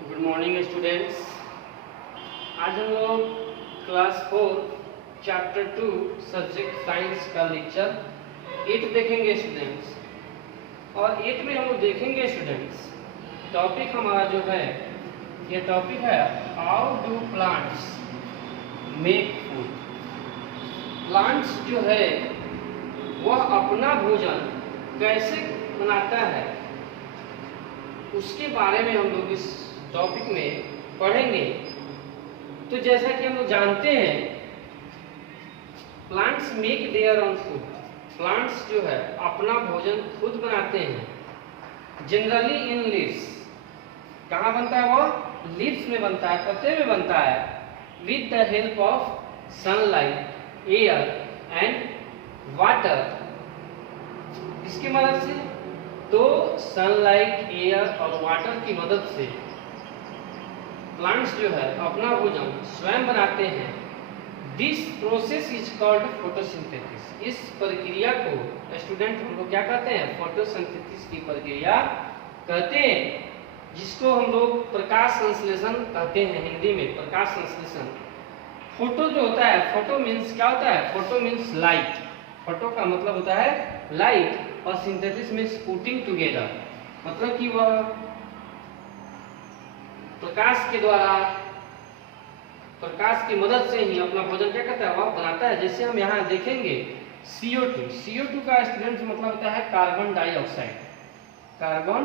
Good morning students. आज हम लोग क्लास 4 चैप्टर 2 सब्जेक्ट साइंस का लेक्चर 8 देखेंगे स्टूडेंट्स। और 8 में हम लोग देखेंगे स्टूडेंट्स, टॉपिक हमारा जो है ये टॉपिक है how do plants make food. Plants जो है वह अपना भोजन कैसे बनाता है उसके बारे में हम लोग इस टॉपिक में पढ़ेंगे। तो जैसा कि हम लोग जानते हैं plants make their own food. Plants जो है अपना भोजन खुद बनाते हैं। जनरली इन लीव्स, कहाँ बनता है वो? लीव्स में बनता है, पत्ते में बनता है। With the help of sunlight, air and water. इसकी मदद से, तो सनलाइट, एयर और वाटर की मदद से प्लांट्स जो है अपना भोजन स्वयं बनाते हैं। This process is called photosynthesis. इस प्रक्रिया को स्टूडेंट हम लोग क्या कहते हैं? फोटोसिंथेसिस की प्रक्रिया कहते हैं, जिसको हम लोग प्रकाश संश्लेषण कहते हैं। हिंदी में प्रकाश संश्लेषण। फोटो जो होता है, फोटो मीन्स क्या होता है? Photo means light. फोटो का मतलब होता है लाइट और सिंथेसिस मीन्स पुटिंग टुगेदर, मतलब कि वह प्रकाश के द्वारा, प्रकाश की मदद से ही अपना भोजन क्या करता है? वह बनाता है। जैसे हम यहाँ देखेंगे CO2। CO2 का स्टूडेंट मतलब होता है कार्बन डाइऑक्साइड। Carbon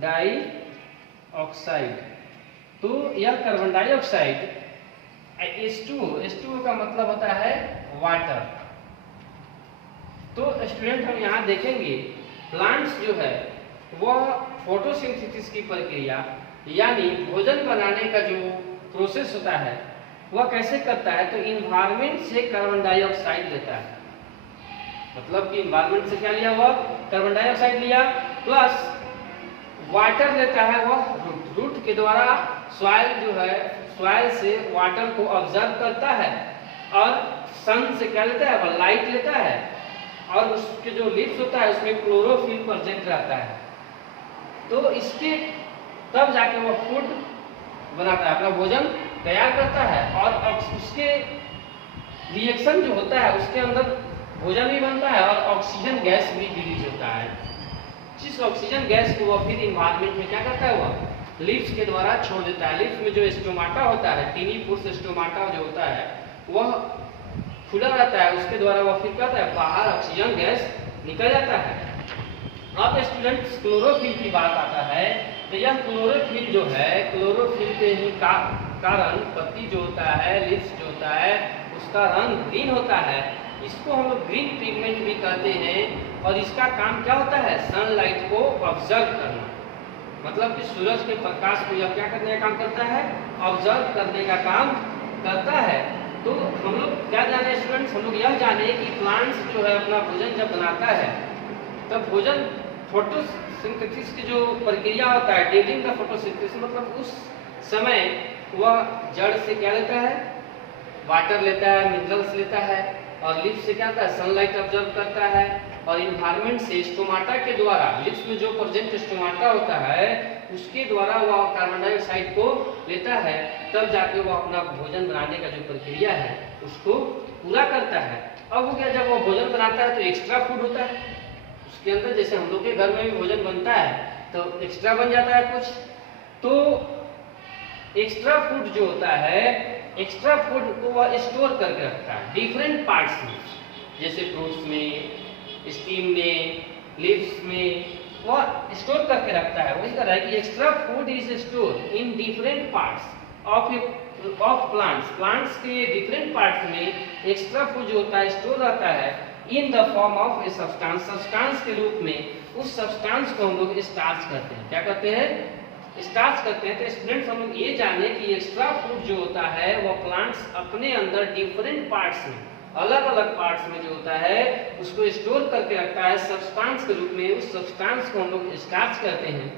dioxide. तो यह कार्बन डाइऑक्साइड H2O का मतलब होता है वाटर। तो स्टूडेंट हम यहाँ देखेंगे प्लांट्स जो है वह फोटोसिंथेसिस की प्रक्रिया यानी भोजन बनाने का जो प्रोसेस होता है वह कैसे करता है? तो इन्वायरमेंट से कार्बन डाइऑक्साइड लेता है। मतलब कि इन्वायरमेंट से क्या लिया? वह कार्बन डाइऑक्साइड लिया, प्लस वाटर लेता है वह रूट के द्वारा। सॉइल जो है, सॉइल से वाटर को ऑब्जर्व करता है और सन से क्या लेता है? वह लाइट लेता है। और उसके जो लीव्स होता है उसमें क्लोरोफिल प्रेजेंट रहता है। तो इसके तब जाके वो फूड बनाता है, अपना भोजन तैयार करता है। और उसके रिएक्शन जो होता है उसके अंदर भोजन भी बनता है और ऑक्सीजन गैस भी रिलीज होता है। जिस ऑक्सीजन गैस को वह फिर इन्वायरमेंट में क्या करता है? वह लीव्स के द्वारा छोड़ देता है। लीव्स में जो स्टोमाटा होता है, टीनी फूड्स स्टोमाटा जो होता है वह खुला रहता है। उसके द्वारा वह फिर क्या होता है? बाहर ऑक्सीजन गैस निकल जाता है। अब स्टूडेंट्स क्लोरोफिल की बात आता है। तो यह क्लोरोफिल जो है, क्लोरोफिल के ही कारण पत्ती जो होता है, लीव्स जो होता है, उसका रंग ग्रीन होता है। इसको हम लोग ग्रीन पिगमेंट भी कहते हैं। और इसका काम क्या होता है? सनलाइट को ऑब्जर्व करना। मतलब कि सूरज के प्रकाश को यह क्या करने का काम करता है? ऑब्जर्व करने का काम करता है। तो हम लोग क्या जाने स्टूडेंट्स? हम लोग यह जाने कि प्लांट्स जो है अपना भोजन जब बनाता है तब भोजन फोटोसिंथेसिस की जो प्रक्रिया होता है, ड्यूरिंग द फोटोसिंथेसिस, मतलब उस समय वह जड़ से क्या लेता है? वाटर लेता है, मिनरल्स लेता है। और लीफ से क्या होता है? सनलाइट ऑब्जर्व करता है। और इन्वायरमेंट से स्टोमाटा के द्वारा, लीफ में जो प्रेजेंट स्टोमाटा होता है उसके द्वारा वह कार्बन डाइऑक्साइड को लेता है। तब जाके वह अपना भोजन बनाने का जो प्रक्रिया है उसको पूरा करता है। अब वो क्या, जब वो भोजन बनाता है तो एक्स्ट्रा फूड होता है उसके अंदर। जैसे हम लोग के घर में भी भोजन बनता है तो एक्स्ट्रा बन जाता है कुछ। तो एक्स्ट्रा फूड जो होता है, एक्स्ट्रा फूड को वह स्टोर करके रखता है डिफरेंट पार्ट्स में। जैसे फ्रूट्स में, स्टीम में, लीव्स में वह स्टोर करके रखता है। वही कह रहा है कि extra food is store in different parts of plants. Plants के डिफरेंट पार्ट्स में एक्स्ट्रा फूड जो होता है स्टोर रहता है in the form of a substance. Substance के रूप में। उस सब्सटेंस को हम लोग स्टार्च कहते हैं। क्या कहते हैं? स्टार्च करते हैं। तो स्टूडेंट्स हम लोग ये जाने कि एक्स्ट्रा फूड जो होता है वह प्लांट्स अपने अंदर डिफरेंट पार्ट्स में, अलग अलग पार्ट्स में जो होता है उसको स्टोर करके रखता है सब्सटेंस के रूप में। उस सब्सटेंस को हम लोग स्टार्च कहते हैं।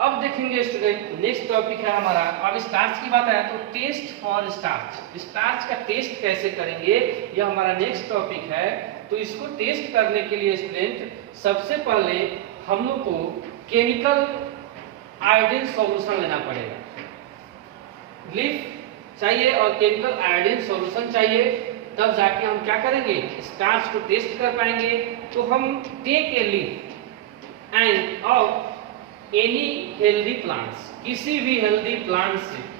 अब देखेंगे स्टूडेंट, नेक्स्ट टॉपिक है हमारा। अब स्टार्च की बात आया तो टेस्ट फॉर स्टार्च। स्टार्च का टेस्ट कैसे करेंगे यह हमारा नेक्स्ट टॉपिक है। तो इसको टेस्ट करने के लिए स्टूडेंट सबसे पहले हम लोग को केमिकल आयोडीन सॉल्यूशन लेना पड़ेगा। लीफ चाहिए और केमिकल आयोडीन सॉल्यूशन चाहिए, तब जाके हम क्या करेंगे, स्टार्च को टेस्ट कर पाएंगे। तो हम take a leaf and of any healthy plants, किसी भी हेल्दी प्लांट से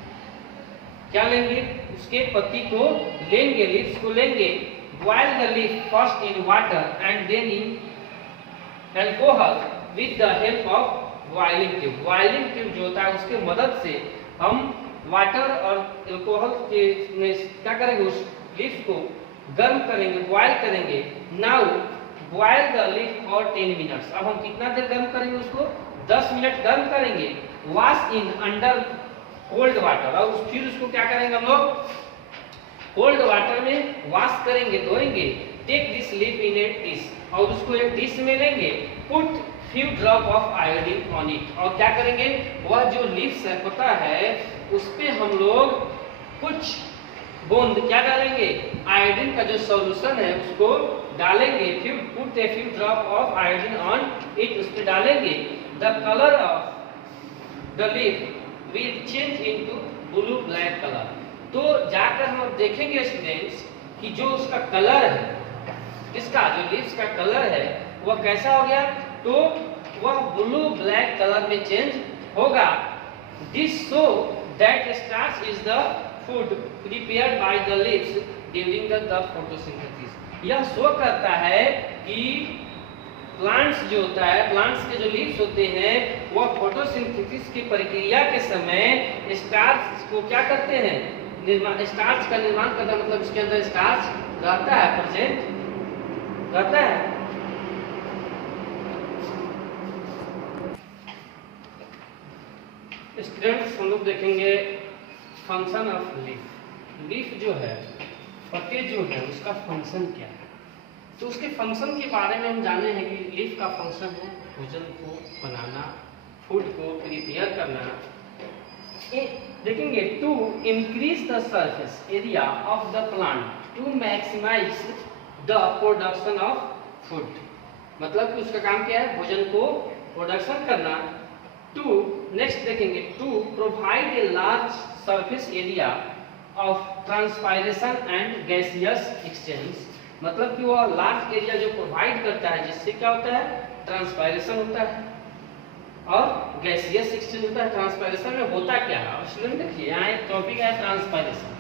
क्या लेंगे, उसके पत्ती को लेंगे, लीव्स को लेंगे, boil the leaf first in water and then in alcohol with the help of boiling tube. Boiling tube जो होता है उसके मदद से हम वाटर और अल्कोहल के क्या करेंगे, उस लीफ को गर्म करेंगे, बॉयल करेंगे। Now boil the leaf for 10 minutes. अब हम कितना देर गर्म करेंगे, उसको 10 मिनट गर्म करेंगे। Wash in under cold water, और फिर उसको क्या करेंगे हम लोग, कोल्ड वाटर में वॉश करेंगे, धोएंगे। Take this leaf in a dish, और उसको एक डिश में लेंगे। Put few drop of iodine on it, और क्या करेंगे, वह जो लीव्स है पता है उस पे हम लोग कुछ बूंद क्या डालेंगे, आयोडीन का जो सॉल्यूशन है उसको डालेंगे। फिर put a few drop of iodine on it, उस पे डालेंगे। The colour of the leaf will change into blue black colour. तो जाकर हम देखेंगे स्टूडेंट्स कि जो उसका कलर है, इसका जो लीव्स का कलर है वह कैसा हो गया, तो वह ब्लू ब्लैक कलर में चेंज होगा। This show that starch is the food prepared by the leaves during the photosynthesis. यह शो करता है कि प्लांट्स जो होता है, प्लांट्स के जो लीव्स होते हैं वह फोटोसिंथेसिस की प्रक्रिया के समय स्टार्च को क्या करते हैं, स्टार्च का निर्माण करता है। मतलब इसके अंदर स्टार्च रहता है, प्रेजेंट रहता है। स्टूडेंट्स हम लोग देखेंगे फंक्शन ऑफ लीफ। लीफ जो है, पत्ते जो है, उसका फंक्शन क्या है। तो उसके फंक्शन के बारे में हम जाने हैं कि लीफ का फंक्शन है भोजन को बनाना, फूड को प्रिपेयर करना। देखेंगे to increase the surface area of the plant to maximise the production of food. मतलब कि उसका काम क्या है, भोजन को प्रोडक्शन करना। टू नेक्स्ट देखेंगे, to provide a large surface area of transpiration and gaseous exchange. मतलब कि वह लार्ज एरिया जो प्रोवाइड करता है, जिससे क्या होता है, ट्रांसपायरेशन होता है और गैसियस एक्सचेंज होता है। ट्रांसपायरेशन में होता क्या है, और स्टूडेंट देखिए यहाँ एक टॉपिक है ट्रांसपायरेशन।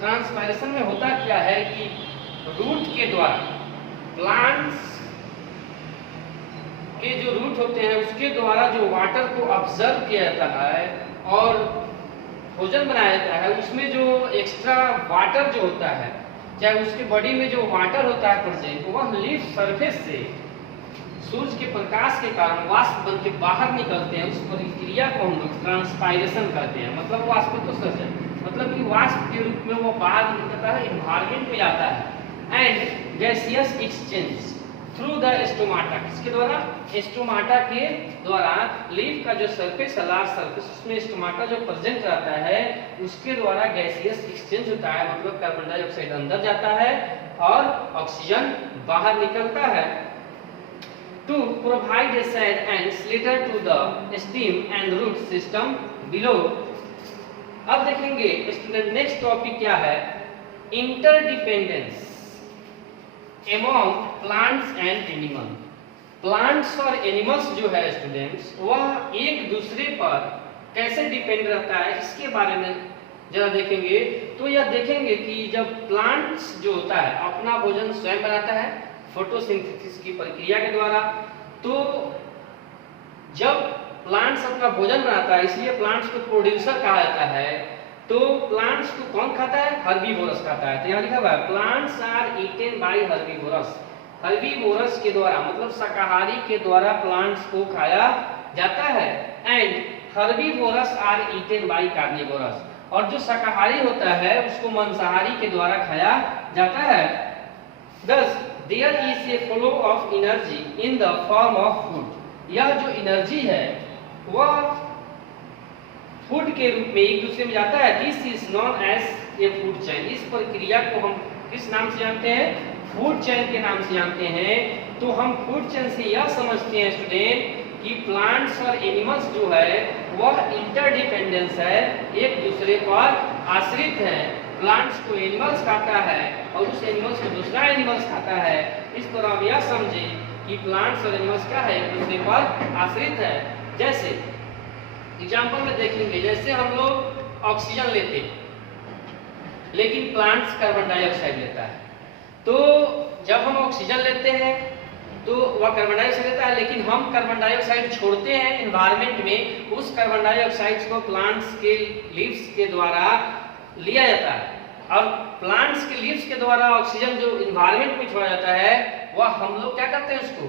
ट्रांसपायरेशन में होता क्या है कि रूट के द्वारा, प्लांट्स के जो रूट होते हैं उसके द्वारा जो वाटर को ऑब्जर्व किया जाता है और भोजन बनाया जाता है, उसमें जो एक्स्ट्रा वाटर जो होता है, चाहे उसके बॉडी में जो वाटर होता है प्रेजेंट, वह लीफ सरफेस से सूरज के प्रकाश के कारण वाष्प बन के बाहर निकलते हैं। उस प्रक्रिया को हम लोग ट्रांसपायरेशन कहते हैं। मतलब वाष्प तो सच है, मतलब कि वाष्प के रूप में वो बाहर निकलता है, एनवायरमेंट में आता है। And gaseous exchange through the stomata, किसके द्वारा, स्टोमाटा के द्वारा। लीफ का जो सरफेस है, लार्ज सरफेस, उसमें स्टोमाटा जो प्रेजेंट रहता है उसके द्वारा गैसियस एक्सचेंज होता है। मतलब कार्बन डाइऑक्साइड अंदर जाता है और ऑक्सीजन बाहर निकलता है। To provide a shade and shelter to the stem and root system below. अब देखेंगे स्टूडेंट नेक्स्ट टॉपिक क्या है, interdependence among plants and animal। Plants और एनिमल्स जो है स्टूडेंट्स, वह एक दूसरे पर कैसे डिपेंड रहता है, इसके बारे में जरा देखेंगे। तो यह देखेंगे कि जब प्लांट्स जो होता है अपना भोजन स्वयं बनाता है फोटोसिंथेसिस की प्रक्रिया के द्वारा, तो जब प्लांट्स अपना भोजन बनाता है, इसलिए प्लांट्स को प्रोड्यूसर कहा जाता है। तो प्लांट्स को कौन खाता है, हर्बीवोरस खाता है। तो यहाँ लिखा हुआ है plants are eaten by herbivores. Herbivores के द्वारा, मतलब शाकाहारी के द्वारा प्लांट्स को खाया जाता है। And herbivores are eaten by carnivores, और जो शाकाहारी होता है उसको मांसाहारी के द्वारा खाया जाता है। Thus there is a flow of energy in the form of food। यह जो एनर्जी है वह फूड के रूप में एक दूसरे में जाता है। This is known as a food chain. इस प्रक्रिया को हम किस नाम से जानते हैं, फूड चेन के नाम से जानते हैं। तो हम फूड चेन से यह समझते हैं स्टूडेंट कि प्लांट्स और एनिमल्स जो है वह इंटरडिपेंडेंस है, एक दूसरे पर आश्रित है। प्लांट्स को एनिमल्स खाता है और उस एनिमल्स को दूसरा एनिमल्स खाता है। इस तरह हम यह समझे कि प्लांट्स और एनिमल्स क्या है, एक दूसरे पर आश्रित है। जैसे एग्जाम्पल में देखेंगे, जैसे हम लोग ऑक्सीजन लेते हैं लेकिन प्लांट्स कार्बन डाइऑक्साइड लेता है, तो जब हम ऑक्सीजन लेते हैं तो वह कार्बन डाइऑक्साइड लेता है, लेकिन हम कार्बन डाइऑक्साइड छोड़ते हैं एनवायरनमेंट में, उस कार्बन डाइऑक्साइड को प्लांट्स के लीव्स के द्वारा लिया जाता है और प्लांट्स के लीव्स के द्वारा ऑक्सीजन जो एनवायरनमेंट में छोड़ा जाता है वह हम लोग क्या करते हैं, उसको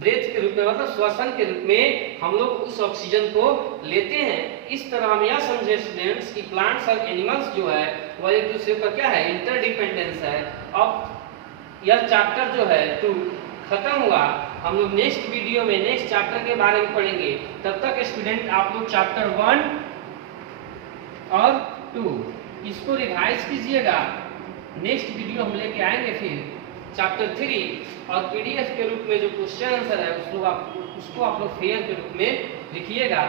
ब्रेथ के रूप में, मतलब श्वसन के रूप में हम लोग उस ऑक्सीजन को लेते हैं। इस तरह हम यह समझे स्टूडेंट्स कि प्लांट्स और एनिमल्स जो है वह एक दूसरे पर क्या है, इंटरडिपेंडेंस है। अब यह चैप्टर जो है 2 खत्म हुआ। हम लोग नेक्स्ट वीडियो में नेक्स्ट चैप्टर के बारे में पढ़ेंगे। तब तक स्टूडेंट आप लोग चैप्टर 1 और 2 इसको रिवाइज कीजिएगा। नेक्स्ट वीडियो हम लेके आएंगे फिर चैप्टर 3 और पीडीएफ के रूप में जो क्वेश्चन आंसर है उसको आप लोग फेयर के रूप में लिखिएगा।